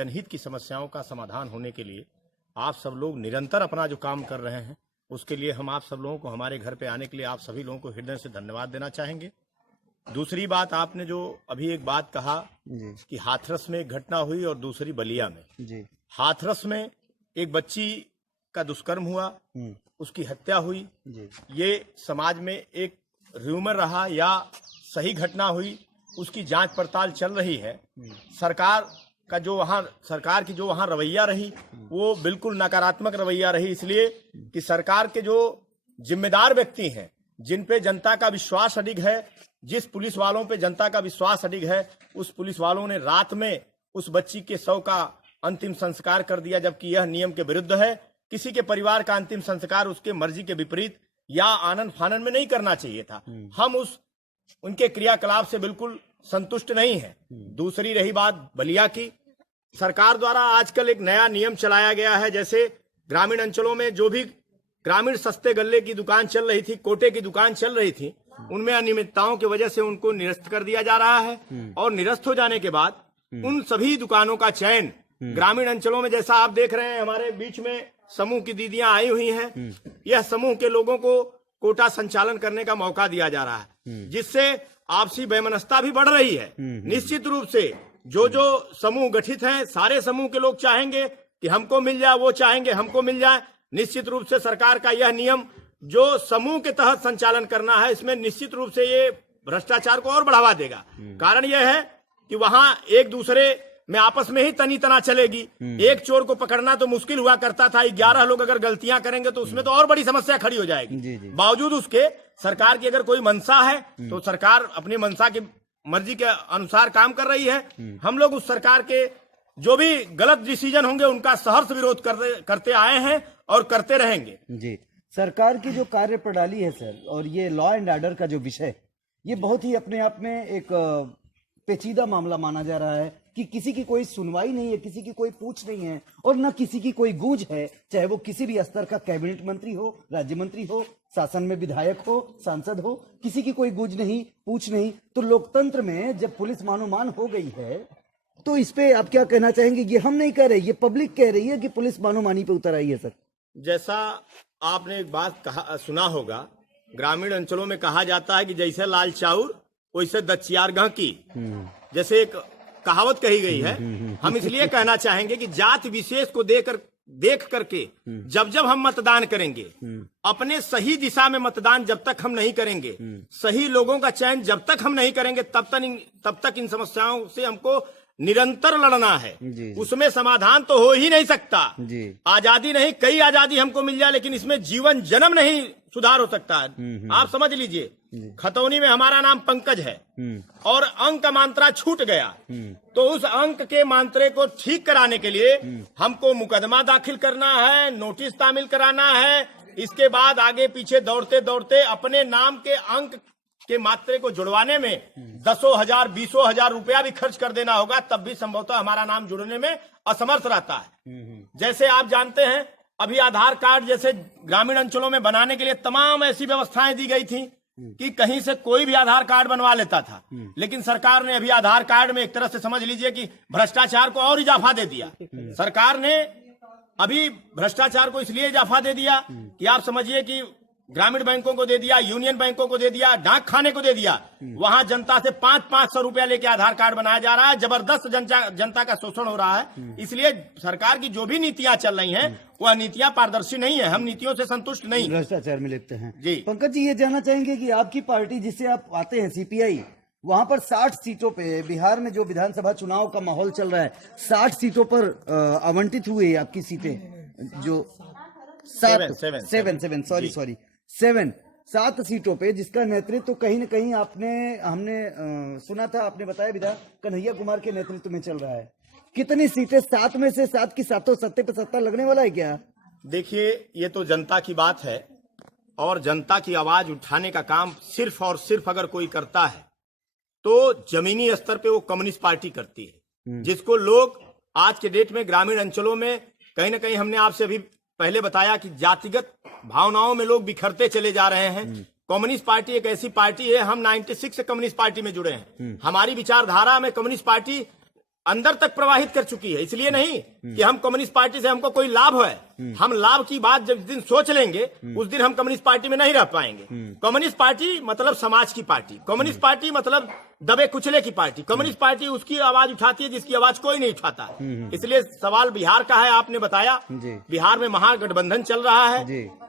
जनहित की समस्याओं का समाधान होने के लिए आप सब लोग निरंतर अपना जो काम कर रहे हैं, उसके लिए हम आप सब लोगों को हमारे घर पे आने के लिए आप सभी लोगों को हृदय से धन्यवाद देना चाहेंगे। दूसरी बात, आपने जो अभी एक बात कहा कि हाथरस में एक घटना हुई और दूसरी बलिया में जी। हाथरस में एक बच्ची का दुष्कर्म हुआ, उसकी हत्या हुई जी। ये समाज में एक र्यूमर रहा या सही घटना हुई, उसकी जांच पड़ताल चल रही है। सरकार की जो वहां रवैया रही वो बिल्कुल नकारात्मक रवैया रही, इसलिए कि सरकार के जो जिम्मेदार व्यक्ति हैं, जिन पे जनता का विश्वास अडिग है, जिस पुलिस वालों पे जनता का विश्वास अडिग है, उस पुलिस वालों ने रात में उस बच्ची के शव का अंतिम संस्कार कर दिया, जबकि यह नियम के विरुद्ध है। किसी के परिवार का अंतिम संस्कार उसके मर्जी के विपरीत या आनन फानन में नहीं करना चाहिए था। हम उनके क्रियाकलाप से बिल्कुल संतुष्ट नहीं है। दूसरी रही बात बलिया की, सरकार द्वारा आजकल एक नया नियम चलाया गया है, जैसे ग्रामीण अंचलों में जो भी ग्रामीण सस्ते गल्ले की दुकान चल रही थी, कोटे की दुकान चल रही थी, उनमें अनियमितताओं की वजह से उनको निरस्त कर दिया जा रहा है। और निरस्त हो जाने के बाद उन सभी दुकानों का चयन ग्रामीण अंचलों में, जैसा आप देख रहे हैं हमारे बीच में समूह की दीदियां आई हुई हैं, यह समूह के लोगों को कोटा संचालन करने का मौका दिया जा रहा है, जिससे आपसी वैमनस्यता भी बढ़ रही है। निश्चित रूप से जो समूह गठित हैं, सारे समूह के लोग चाहेंगे कि हमको मिल जाए, वो चाहेंगे हमको मिल जाए। निश्चित रूप से सरकार का यह नियम जो समूह के तहत संचालन करना है, इसमें निश्चित रूप से ये भ्रष्टाचार को और बढ़ावा देगा। कारण यह है कि वहां एक दूसरे में आपस में ही तनी तना चलेगी। एक चोर को पकड़ना तो मुश्किल हुआ करता था, 11 लोग अगर गलतियां करेंगे तो उसमें तो और बड़ी समस्या खड़ी हो जाएगी। बावजूद उसके सरकार की अगर कोई मंशा है तो सरकार अपनी मंशा की मर्जी के अनुसार काम कर रही है। हम लोग उस सरकार के जो भी गलत डिसीजन होंगे उनका सहर्ष विरोध करते आए हैं और करते रहेंगे जी। सरकार की जो कार्य प्रणाली है सर, और ये लॉ एंड ऑर्डर का जो विषय, ये बहुत ही अपने आप में एक पेचीदा मामला माना जा रहा है कि किसी की कोई सुनवाई नहीं है, किसी की कोई पूछ नहीं है और न किसी की कोई गूंज है, चाहे वो किसी भी स्तर का कैबिनेट मंत्री हो, राज्य मंत्री हो, शासन में विधायक हो, सांसद हो, किसी की कोई गूंज नहीं, पूछ नहीं। तो लोकतंत्र में जब पुलिस मानोमान हो गई है तो इस पे आप क्या कहना चाहेंगे? ये हम नहीं कह रहे, ये पब्लिक कह रही है कि पुलिस मानोमानी पे उतर आई है सर। जैसा आपने एक बात सुना होगा, ग्रामीण अंचलों में कहा जाता है कि जैसे लाल चाउर वैसे दचियार गहकी, जैसे एक कहावत कही गई है। हम इसलिए कहना चाहेंगे कि जाति विशेष को देख करके जब हम मतदान करेंगे, अपने सही दिशा में मतदान जब तक हम नहीं करेंगे, सही लोगों का चयन जब तक हम नहीं करेंगे, तब तक इन समस्याओं से हमको निरंतर लड़ना है। उसमें समाधान तो हो ही नहीं सकता। आजादी नहीं, कई आजादी हमको मिल जाए, लेकिन इसमें जीवन जन्म नहीं सुधार हो सकता है। आप समझ लीजिए, खतौनी में हमारा नाम पंकज है और अंक का मात्रा छूट गया, तो उस अंक के मात्रे को ठीक कराने के लिए हमको मुकदमा दाखिल करना है, नोटिस तामील कराना है। इसके बाद आगे पीछे दौड़ते दौड़ते अपने नाम के अंक के मात्रे को जुड़वाने में 10,000 20,000 रुपया भी खर्च कर देना होगा, तब भी संभवतः हमारा नाम जुड़ने में असमर्थ रहता है। जैसे आप जानते हैं, अभी आधार कार्ड जैसे ग्रामीण अंचलों में बनाने के लिए तमाम ऐसी व्यवस्थाएं दी गई थी कि कहीं से कोई भी आधार कार्ड बनवा लेता था, लेकिन सरकार ने अभी आधार कार्ड में एक तरह से समझ लीजिए कि भ्रष्टाचार को और इजाफा दे दिया। सरकार ने अभी भ्रष्टाचार को इसलिए इजाफा दे दिया कि आप समझिए कि ग्रामीण बैंकों को दे दिया, यूनियन बैंकों को दे दिया, डाक खाने को दे दिया। वहां जनता से 500 रुपया लेके आधार कार्ड बनाया जा रहा है। जबरदस्त जनता का शोषण हो रहा है। इसलिए सरकार की जो भी नीतियां चल रही हैं, वह नीतियां पारदर्शी नहीं है। हम नीतियों से संतुष्ट नहीं, भ्रष्टाचार में लिप्त हैं। जी पंकज जी, ये जानना चाहेंगे कि आपकी पार्टी जिससे आप आते हैं, सीपीआई, वहां पर 60 सीटों पे, बिहार में जो विधानसभा चुनाव का माहौल चल रहा है, 60 सीटों पर आवंटित हुए आपकी सीटें, जो 7 सीटों पे, जिसका नेतृत्व तो कहीं न कहीं हमने सुना था, आपने बताया विधायक कन्हैया कुमार के नेतृत्व में चल रहा है। कितनी सीटें? 7 में से 7 की 7 सत्ते पे सत्ता लगने वाला है क्या? देखिए, ये तो जनता की बात है और जनता की आवाज उठाने का काम सिर्फ और सिर्फ अगर कोई करता है तो जमीनी स्तर पे वो कम्युनिस्ट पार्टी करती है, जिसको लोग आज के डेट में ग्रामीण अंचलों में कहीं ना कहीं, हमने आपसे अभी पहले बताया कि जातिगत भावनाओं में लोग बिखरते चले जा रहे हैं। कम्युनिस्ट पार्टी एक ऐसी पार्टी है, हम 96 से कम्युनिस्ट पार्टी में जुड़े हैं। हमारी विचारधारा में कम्युनिस्ट पार्टी अंदर तक प्रवाहित कर चुकी है। इसलिए नहीं कि हम कम्युनिस्ट पार्टी से हमको कोई लाभ है, हम लाभ की बात जब दिन सोच लेंगे उस दिन हम कम्युनिस्ट पार्टी में नहीं रह पाएंगे। कम्युनिस्ट पार्टी मतलब समाज की पार्टी, कम्युनिस्ट पार्टी मतलब दबे कुचले की पार्टी, कम्युनिस्ट पार्टी उसकी आवाज उठाती है जिसकी आवाज कोई नहीं उठाता। इसलिए सवाल बिहार का है, आपने बताया बिहार में महागठबंधन चल रहा है,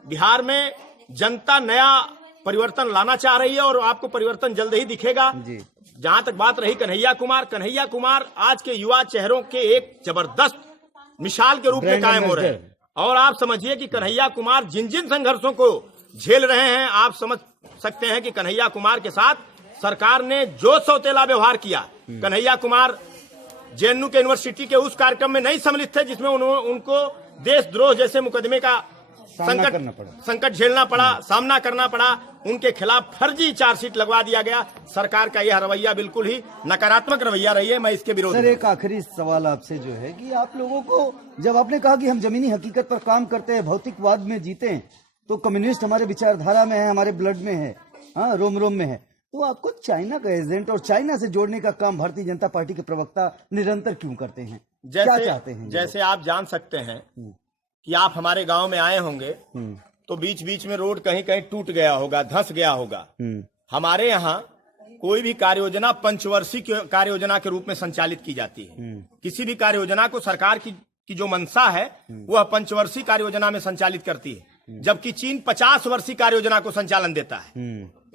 बिहार में जनता नया परिवर्तन लाना चाह रही है और आपको परिवर्तन जल्द ही दिखेगा। जहां तक बात रही कन्हैया कुमार आज के युवा चेहरों के एक जबरदस्त मिसाल के रूप में कायम हो रहे हैं। और आप समझिए कि कन्हैया कुमार जिन जिन संघर्षों को झेल रहे हैं, आप समझ सकते हैं कि कन्हैया कुमार के साथ सरकार ने जो सौतेला व्यवहार किया। कन्हैया कुमार जेएनयू के यूनिवर्सिटी के उस कार्यक्रम में नहीं सम्मिलित थे जिसमें उनको देशद्रोह जैसे मुकदमे का संकट झेलना पड़ा, सामना करना पड़ा। उनके खिलाफ फर्जी चार्जशीट लगवा दिया गया। सरकार का यह रवैया बिल्कुल ही नकारात्मक रवैया रही है, मैं इसके विरोध। सर, एक आखिरी सवाल आपसे जो है कि आप लोगों को जब आपने कहा कि हम जमीनी हकीकत पर काम करते हैं, भौतिकवाद में जीते हैं, तो कम्युनिस्ट हमारे विचारधारा में है, हमारे ब्लड में है, हाँ, रोम रोम में है, तो आपको चाइना का एजेंट और चाइना से जोड़ने का काम भारतीय जनता पार्टी के प्रवक्ता निरंतर क्यों करते हैं? क्या चाहते हैं? जैसे आप जान सकते हैं कि आप हमारे गांव में आए होंगे तो बीच बीच में रोड कहीं कहीं टूट गया होगा, धंस गया होगा। हमारे यहाँ कोई भी कार्य योजना पंचवर्षीय कार्य योजना के रूप में संचालित की जाती है। किसी भी कार्य योजना को सरकार की जो मंशा है वह पंचवर्षीय कार्य योजना में संचालित करती है, जबकि चीन 50 वर्षीय कार्य योजना को संचालन देता है।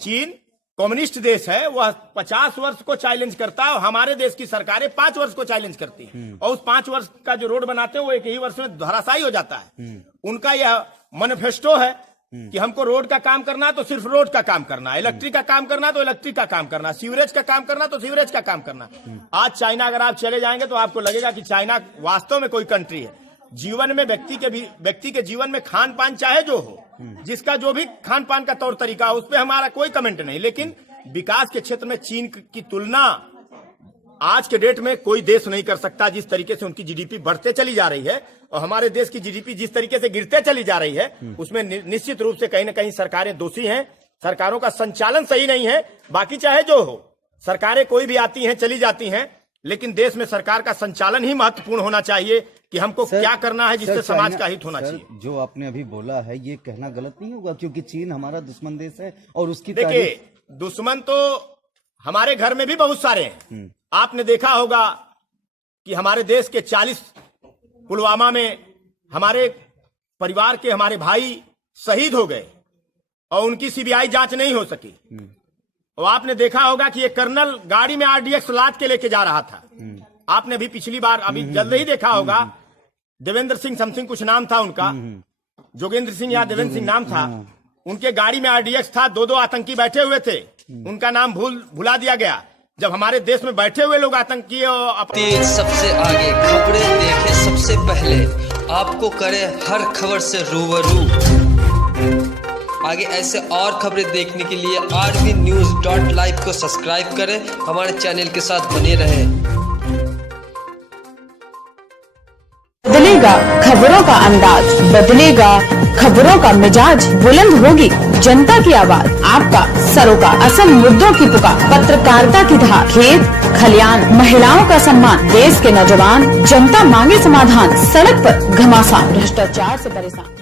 चीन कम्युनिस्ट देश है, वह 50 वर्ष को चैलेंज करता है और हमारे देश की सरकारें 5 वर्ष को चैलेंज करती है। और उस 5 वर्ष का जो रोड बनाते हैं वो एक ही वर्ष में धराशायी हो जाता है। उनका यह मैनिफेस्टो है कि हमको रोड का काम करना तो सिर्फ रोड का काम करना, इलेक्ट्रिक का काम करना तो इलेक्ट्रिक का काम करना, सीवरेज का काम करना तो सीवरेज का काम करना। आज चाइना अगर आप चले जाएंगे तो आपको लगेगा कि चाइना वास्तव में कोई कंट्री है। जीवन में व्यक्ति के जीवन में खान पान चाहे जो हो, जिसका जो भी खान पान का तौर तरीका हो, उस पर हमारा कोई कमेंट नहीं, लेकिन विकास के क्षेत्र में चीन की तुलना आज के डेट में कोई देश नहीं कर सकता। जिस तरीके से उनकी जीडीपी बढ़ते चली जा रही है और हमारे देश की जीडीपी जिस तरीके से गिरते चली जा रही है, उसमें निश्चित रूप से कहीं ना कहीं सरकारें दोषी हैं। सरकारों का संचालन सही नहीं है। बाकी चाहे जो हो, सरकारें कोई भी आती हैं चली जाती हैं, लेकिन देश में सरकार का संचालन ही महत्वपूर्ण होना चाहिए कि हमको क्या करना है जिससे समाज का हित होना चाहिए। जो आपने अभी बोला है ये कहना गलत नहीं होगा, क्योंकि चीन हमारा दुश्मन देश है और उसकी देखिए, दुश्मन तो हमारे घर में भी बहुत सारे हैं। आपने देखा होगा कि हमारे देश के 40 पुलवामा में हमारे परिवार के हमारे भाई शहीद हो गए और उनकी सीबीआई जांच नहीं हो सकी। और आपने देखा होगा कि एक कर्नल गाड़ी में आरडीएक्स लाद के लेके जा रहा था। आपने भी पिछली बार अभी जल्द ही देखा होगा, देवेंद्र सिंह समथिंग कुछ नाम था उनका, जोगेंद्र सिंह या देवेंद्र सिंह नाम था, उनके गाड़ी में आरडीएक्स था, 2 आतंकी बैठे हुए थे, उनका नाम भुला दिया गया। जब हमारे देश में बैठे हुए लोग आतंकी तेज सबसे आगे खबरें देखे सबसे पहले, आपको करे हर खबर से रूबरू। आगे ऐसे और खबरें देखने के लिए rvnews.live को सब्सक्राइब करें, हमारे चैनल के साथ बने रहें। बदलेगा खबरों का अंदाज, बदलेगा खबरों का मिजाज, बुलंद होगी जनता की आवाज, आपका सरोकार, असल मुद्दों की पुकार, पत्रकारिता की धार, खेत खलियान, महिलाओं का सम्मान, देश के नौजवान, जनता मांगे समाधान, सड़क पर घमासान, भ्रष्टाचार से परेशान।